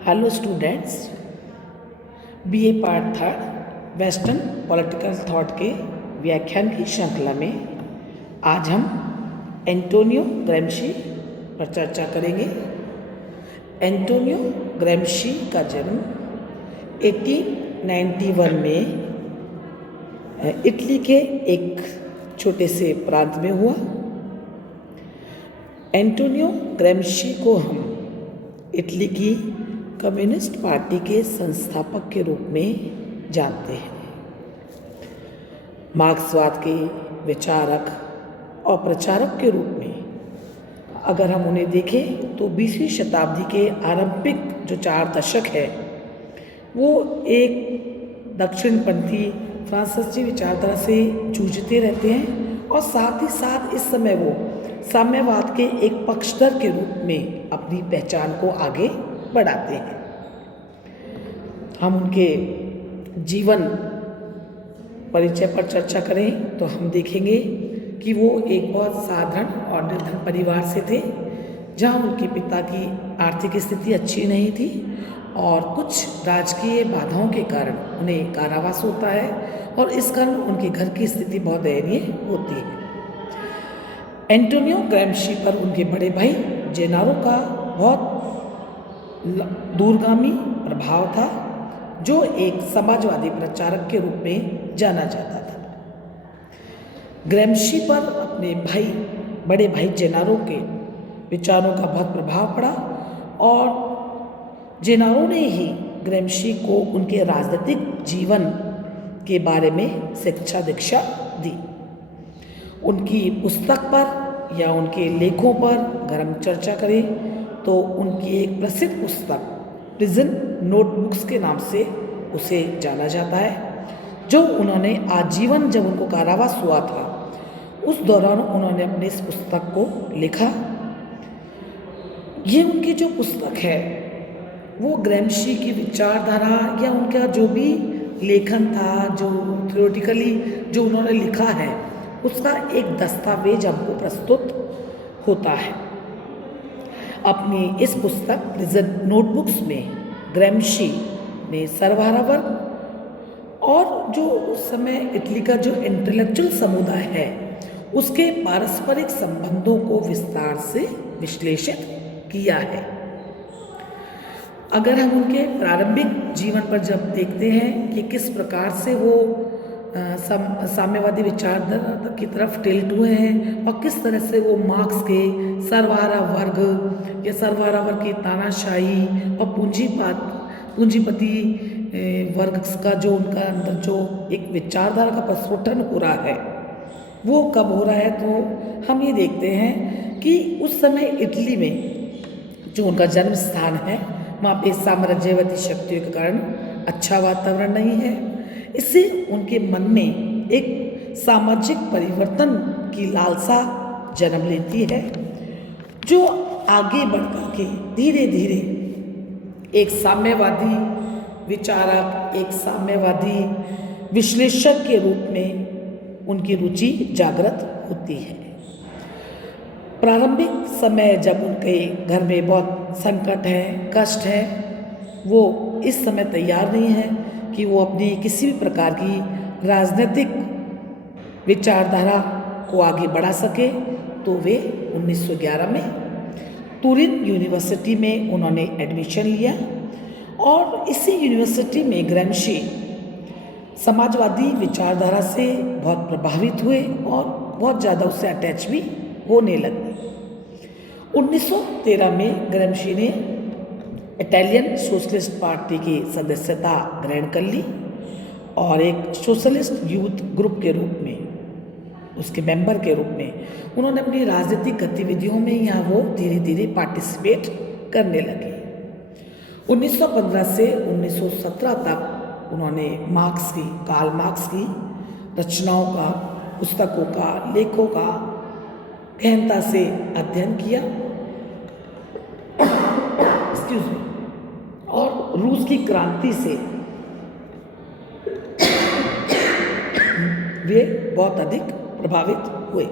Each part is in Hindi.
Hello students, BA part third western political thought के व्याख्यान की श्रृंखला में आज हम एंटोनियो ग्रैम्शी पर चर्चा करेंगे। एंटोनियो ग्रैम्शी का जन्म 1891 में इटली के एक छोटे से प्रांत में हुआ। एंटोनियो ग्रैम्शी को हम इटली की कम्युनिस्ट पार्टी के संस्थापक के रूप में जानते हैं। मार्क्सवाद के विचारक और प्रचारक के रूप में अगर हम उन्हें देखें तो 20वीं शताब्दी के आरंभिक जो 4 दशक है वो एक दक्षिणपंथी फ्रांसीसी विचारधारा से जूझते रहते हैं और साथ ही साथ इस समय वो साम्यवाद के एक पक्षधर के रूप में अपनी पहचान को आगे बढ़ाते हैं। हम उनके जीवन परिचय पर चर्चा करें तो हम देखेंगे कि वो एक बहुत साधारण और निर्धन परिवार से थे, जहां उनके पिता की आर्थिक स्थिति अच्छी नहीं थी और कुछ राजकीय बाधाओं के कारण उन्हें कारावास होता है और इस कारण उनके घर की स्थिति बहुत दयनीय होती है। एंटोनियो ग्रैम्शी पर उनके बड़े भाई जेनारो का बहुत दूरगामी प्रभाव था, जो एक समाजवादी प्रचारक के रूप में जाना जाता था। ग्रैम्शी पर अपने बड़े भाई जेनारो के विचारों का बहुत प्रभाव पड़ा और जेनारो ने ही ग्रैम्शी को उनके राजनीतिक जीवन के बारे में शिक्षा दीक्षा दी। उनकी पुस्तक पर या उनके लेखों पर अगर हम चर्चा करें तो उनकी एक प्रसिद्ध पुस्तक प्रिजन नोटबुक्स के नाम से उसे जाना जाता है, जो उन्होंने आजीवन जब उनको कारावास हुआ था उस दौरान उन्होंने अपने इस पुस्तक को लिखा। ये उनकी जो पुस्तक है वो ग्रैम्शी की विचारधारा या उनका जो भी लेखन था, जो थ्योरेटिकली जो उन्होंने लिखा है, उसका एक दस्तावेज हमको प्रस्तुत होता है। अपनी इस पुस्तक प्रिजन नोटबुक्स में ग्रैम्शी ने सर्वहारा वर्ग और जो उस समय इटली का जो इंटेलेक्चुअल समुदाय है उसके पारस्परिक संबंधों को विस्तार से विश्लेषित किया है। अगर हम उनके प्रारंभिक जीवन पर जब देखते हैं कि किस प्रकार से वो साम्यवादी विचारधारा की तरफ टिल्ट हुए हैं और किस तरह से वो मार्क्स के सर्वहारा वर्ग या सर्वहारा वर्ग की तानाशाही और पूंजीपति वर्ग का जो उनका अंदर जो एक विचारधारा का प्रस्फुटन हो रहा है वो कब हो रहा है, तो हम ये देखते हैं कि उस समय इटली में जो उनका जन्म स्थान है वहाँ पे साम्राज्यवादी शक्तियों के कारण अच्छा वातावरण नहीं है। इससे उनके मन में एक सामाजिक परिवर्तन की लालसा जन्म लेती है, जो आगे बढ़कर के धीरे धीरे एक साम्यवादी विचारक, एक साम्यवादी विश्लेषक के रूप में उनकी रुचि जागृत होती है। प्रारंभिक समय जब उनके घर में बहुत संकट है, कष्ट है, वो इस समय तैयार नहीं है कि वो अपनी किसी भी प्रकार की राजनीतिक विचारधारा को आगे बढ़ा सके, तो वे 1911 में तुरिन यूनिवर्सिटी में उन्होंने एडमिशन लिया और इसी यूनिवर्सिटी में ग्रैम्शी समाजवादी विचारधारा से बहुत प्रभावित हुए और बहुत ज़्यादा उससे अटैच भी होने लगे। 1913 में ग्रैम्शी ने इटालियन सोशलिस्ट पार्टी की सदस्यता ग्रहण कर ली और एक सोशलिस्ट यूथ ग्रुप के रूप में, उसके मेंबर के रूप में उन्होंने अपनी राजनीतिक गतिविधियों में यहाँ वो धीरे धीरे पार्टिसिपेट करने लगे। 1915 से 1917 तक उन्होंने कार्ल मार्क्स की रचनाओं का, पुस्तकों का, लेखों का गहनता से अध्ययन किया और रूस की क्रांति से वे बहुत अधिक प्रभावित हुए।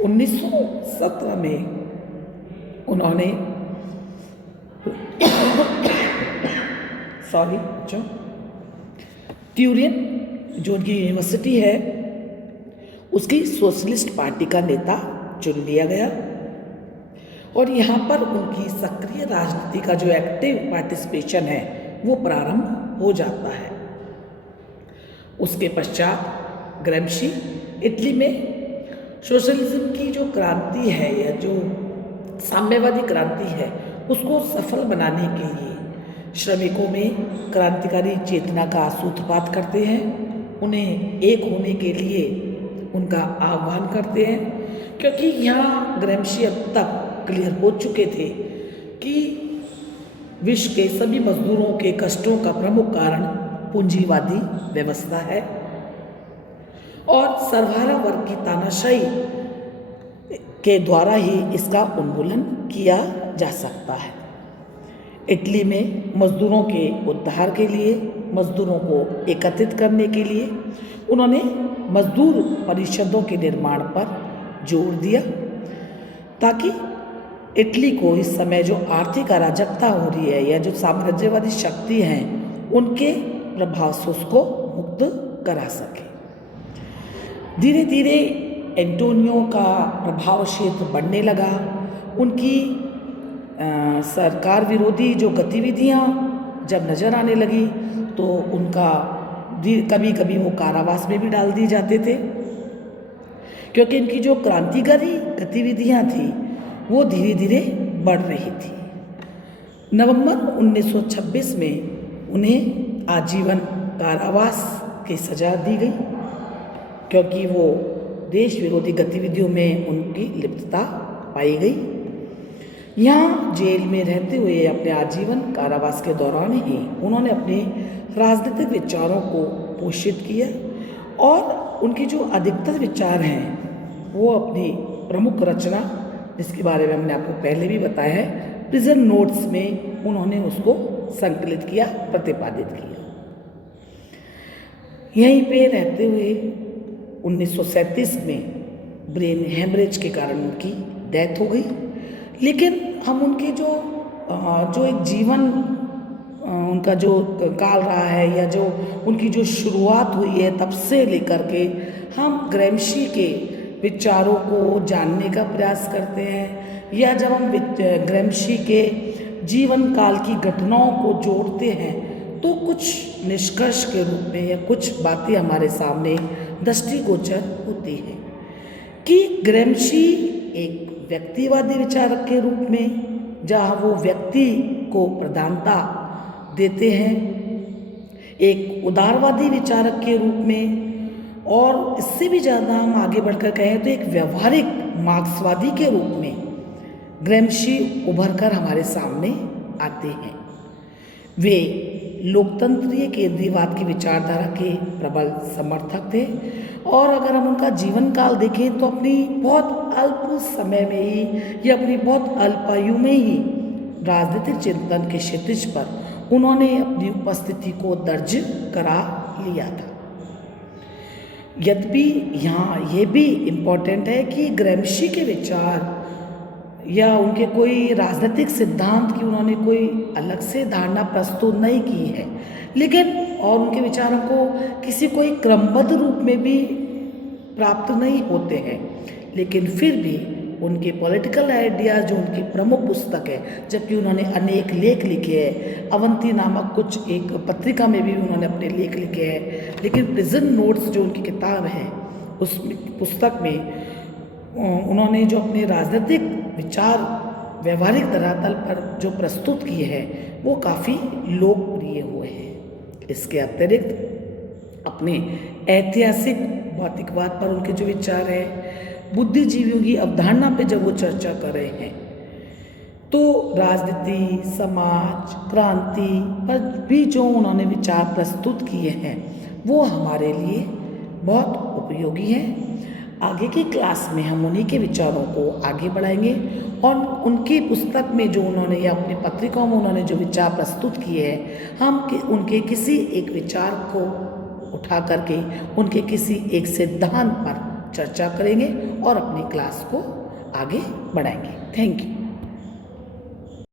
1917 में उन्होंने जो ट्यूरिन जो उनकी यूनिवर्सिटी है उसकी सोशलिस्ट पार्टी का नेता चुन लिया गया और यहाँ पर उनकी सक्रिय राजनीति का जो एक्टिव पार्टिसिपेशन है वो प्रारंभ हो जाता है। उसके पश्चात ग्रैम्शी इटली में सोशलिज्म की जो क्रांति है या जो साम्यवादी क्रांति है उसको सफल बनाने के लिए श्रमिकों में क्रांतिकारी चेतना का सूत्रपात करते हैं, उन्हें एक होने के लिए उनका आह्वान करते हैं, क्योंकि यहाँ ग्रैम्शी अब तक क्लियर हो चुके थे कि विश्व के सभी मजदूरों के कष्टों का प्रमुख कारण पूंजीवादी व्यवस्था है और सर्वहारा वर्ग की तानाशाही के द्वारा ही इसका उन्मूलन किया जा सकता है। इटली में मजदूरों के उद्धार के लिए, मजदूरों को एकत्रित करने के लिए उन्होंने मजदूर परिषदों के निर्माण पर जोर दिया ताकि इटली को इस समय जो आर्थिक अराजकता हो रही है या जो साम्राज्यवादी शक्ति हैं उनके प्रभाव से उसको मुक्त करा सके। धीरे धीरे एंटोनियो का प्रभाव क्षेत्र बढ़ने लगा। उनकी सरकार विरोधी जो गतिविधियां जब नज़र आने लगी तो उनका कभी कभी वो कारावास में भी डाल दिए जाते थे, क्योंकि इनकी जो क्रांतिकारी गतिविधियां थी वो धीरे धीरे बढ़ रही थी। नवंबर 1926 में उन्हें आजीवन कारावास की सजा दी गई, क्योंकि वो देश विरोधी गतिविधियों में उनकी लिप्तता पाई गई। यहाँ जेल में रहते हुए अपने आजीवन कारावास के दौरान ही उन्होंने अपने राजनीतिक विचारों को पोषित किया और उनके जो अधिकतर विचार हैं वो अपनी प्रमुख रचना, जिसके बारे में हमने आपको पहले भी बताया है, प्रिजन नोट्स में उन्होंने उसको संकलित किया, प्रतिपादित किया। यहीं पे रहते हुए 1937 में ब्रेन हेमरेज के कारण उनकी डेथ हो गई। लेकिन हम उनके जो एक जीवन उनका जो काल रहा है या जो उनकी जो शुरुआत हुई है तब से लेकर के हम ग्रैम्शी के विचारों को जानने का प्रयास करते हैं, या जब हम ग्रैम्शी के जीवन काल की घटनाओं को जोड़ते हैं तो कुछ निष्कर्ष के रूप में या कुछ बातें हमारे सामने दृष्टिगोचर होती हैं कि ग्रैम्शी एक व्यक्तिवादी विचारक के रूप में, जहाँ वो व्यक्ति को प्रधानता देते हैं, एक उदारवादी विचारक के रूप में, और इससे भी ज़्यादा हम आगे बढ़कर कहें तो एक व्यवहारिक मार्क्सवादी के रूप में ग्रैम्शी उभर कर हमारे सामने आते हैं। वे लोकतंत्रीय केंद्रीयवाद की विचारधारा के प्रबल समर्थक थे और अगर हम उनका जीवन काल देखें तो अपनी बहुत अल्प समय में ही या अपनी बहुत अल्प आयु में ही राजनीतिक चिंतन के क्षितिज पर उन्होंने अपनी उपस्थिति को दर्ज करा लिया था। यद्यपि यहाँ ये भी इम्पोर्टेंट है कि ग्रैम्शी के विचार या उनके कोई राजनीतिक सिद्धांत की उन्होंने कोई अलग से धारणा प्रस्तुत नहीं की है, लेकिन और उनके विचारों को किसी कोई क्रमबद्ध रूप में भी प्राप्त नहीं होते हैं, लेकिन फिर भी उनके पॉलिटिकल आइडिया जो उनकी प्रमुख पुस्तक है, जबकि उन्होंने अनेक लेख लिखे हैं, अवंती नामक कुछ एक पत्रिका में भी उन्होंने अपने लेख लिखे हैं, लेकिन प्रिजन नोट्स जो उनकी किताब है उस पुस्तक में उन्होंने जो अपने राजनीतिक विचार व्यवहारिक धरातल पर जो प्रस्तुत किए हैं वो काफ़ी लोकप्रिय हुए हैं। इसके अतिरिक्त अपने ऐतिहासिक भौतिकवाद पर उनके जो विचार हैं, बुद्धिजीवियों की अवधारणा पे जब वो चर्चा कर रहे हैं तो राजनीति, समाज, क्रांति पर भी जो उन्होंने विचार प्रस्तुत किए हैं वो हमारे लिए बहुत उपयोगी हैं। आगे की क्लास में हम उन्हीं के विचारों को आगे बढ़ाएंगे और उनकी पुस्तक में जो उन्होंने या अपनी पत्रिकाओं में उन्होंने जो विचार प्रस्तुत किए हैं हम उनके किसी एक विचार को उठा करके उनके किसी एक सिद्धांत पर चर्चा करेंगे और अपनी क्लास को आगे बढ़ाएंगे। Thank you.